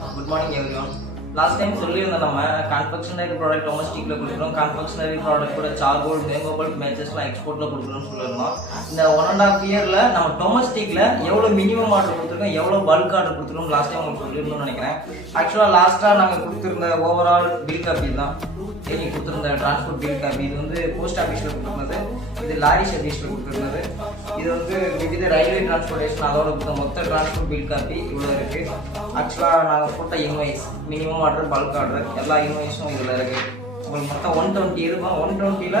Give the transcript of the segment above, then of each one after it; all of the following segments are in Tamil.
Good morning everyone. Last time சொல்லியிருந்தோம் நம்ம கன்ஃபெக்ஷனரி ப்ராடக்ட் டொமஸ்டிக்ல கொடுக்குறோம், கன்ஃபெக்ஷனரி ப்ராடக்ட் கூட சார்கோல் மேங்கோபல் மேட்சஸ்லாம் எக்ஸ்போர்ட்ல கொடுக்குறோம்னு சொல்லியிருந்தோம். இந்த 1.5 இயர்ல நம்ம டொமஸ்டிக்ல எவ்வளோ மினிமம் ஆர்டர் கொடுத்துருக்கோம், எவ்வளோ பல்க் ஆர்டர் கொடுத்துருக்கோம் லாஸ்ட் டைம் உங்களுக்கு சொல்லியிருந்தோம்னு நினைக்கிறேன். ஆக்சுவலாக லாஸ்ட்டாக நாங்கள் கொடுத்துருந்த ஓவரால் பில் காப்பி தான் தேனி கொடுத்துருந்த டிரான்ஸ்போர்ட் பில் காப்பி. இது வந்து போஸ்ட் ஆஃபீஸில் கொடுத்துருந்தது, இது லாரி சர்வீஸில் கொடுத்துருந்தது, இது வந்து விவித ரயில்வே டிரான்ஸ்போர்ட்டேஷன் அதோட கொடுத்த மொத்த டிரான்ஸ்போர்ட் பில் காப்பி இவ்வளோ இருக்குது. ஆக்சுவலாக நாங்கள் போட்ட invoice minimum order bulk order எல்லா இன்வாய்ஸும் இதில் இருக்குது. உங்களுக்கு மொத்தம் 120 இருக்கும். 120ல்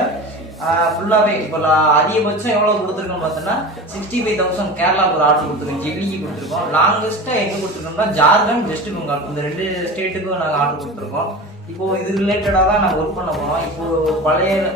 ஃபுல்லாகவே இப்போ அதிகபட்சம் எவ்வளோ கொடுத்துருக்கோம் பார்த்தோன்னா 65,000 கேரளாவுக்கு ஒரு ஆர்டர் கொடுத்துருக்கோம், ஜில்லிக்கு கொடுத்துருக்கோம். லாங்கஸ்ட்டாக எங்கே கொடுத்துருக்கோம்னா ஜார்க்கண்ட், வெஸ்ட் பெங்கால், இந்த 2 ஸ்டேட்டுக்கும் நாங்கள் ஆர்டர் கொடுத்துருக்கோம். இப்போ இது ரிலேட்டடாக தான் நாங்கள் ஒர்க் பண்ண போகிறோம். இப்போ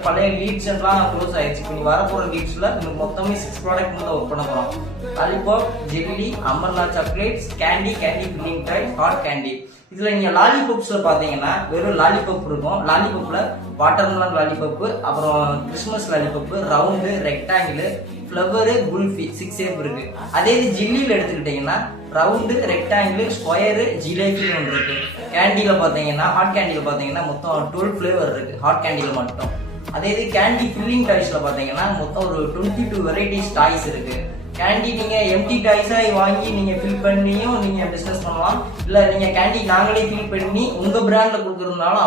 பழைய லீட்ஸ் எல்லாம் க்ளோஸ் ஆயிடுச்சு. இப்போ நீ வரப்போகிற லீட்ஸில் நமக்கு மொத்தமே 6 ப்ராடக்ட் தான் ஒர்க் பண்ண போகிறோம். Lollipop, jelly, Amarnath chocolates, candy filling toy, hot candy. இதில் நீங்கள் லாலிபாப்ஸில் பார்த்தீங்கன்னா வெறும் லாலிபாப் இருக்கும். லாலிபாப்பில் வாட்டர்மெலன் லாலிபாப்பு, அப்புறம் Christmas lollipop, round, rectangle, flower, kulfi 6 shape இருக்கு. அதே இது ஜில்லியில் எடுத்துக்கிட்டிங்கன்னா ரவுண்டு, ரெக்டாங்கிள், ஸ்கொயரு, ஜிலேபின்னு ஒன்று இருக்கு. கேண்டியில் பார்த்தீங்கன்னா ஹாட் கேண்டியில் பார்த்தீங்கன்னா மொத்தம் 12 ஃப்ளேவர் இருக்கு ஹாட் கேண்டியில் மட்டும். அதே இது கேண்டி ஃபில்லிங் டாய்ஸில் பார்த்தீங்கன்னா மொத்தம் ஒரு 22 வெரைட்டிஸ் டாய்ஸ் இருக்கு. கேண்டி நீங்கள் எம்டி டாய்ஸாக வாங்கி நீங்கள் ஃபில் பண்ணியும் நீங்கள் பிஸ்னஸ் பண்ணலாம். இல்லை நீங்கள் கேண்டி நாங்களே ஃபில் பண்ணி உங்கள் பிராண்டில் கொடுக்குறதுனாலும்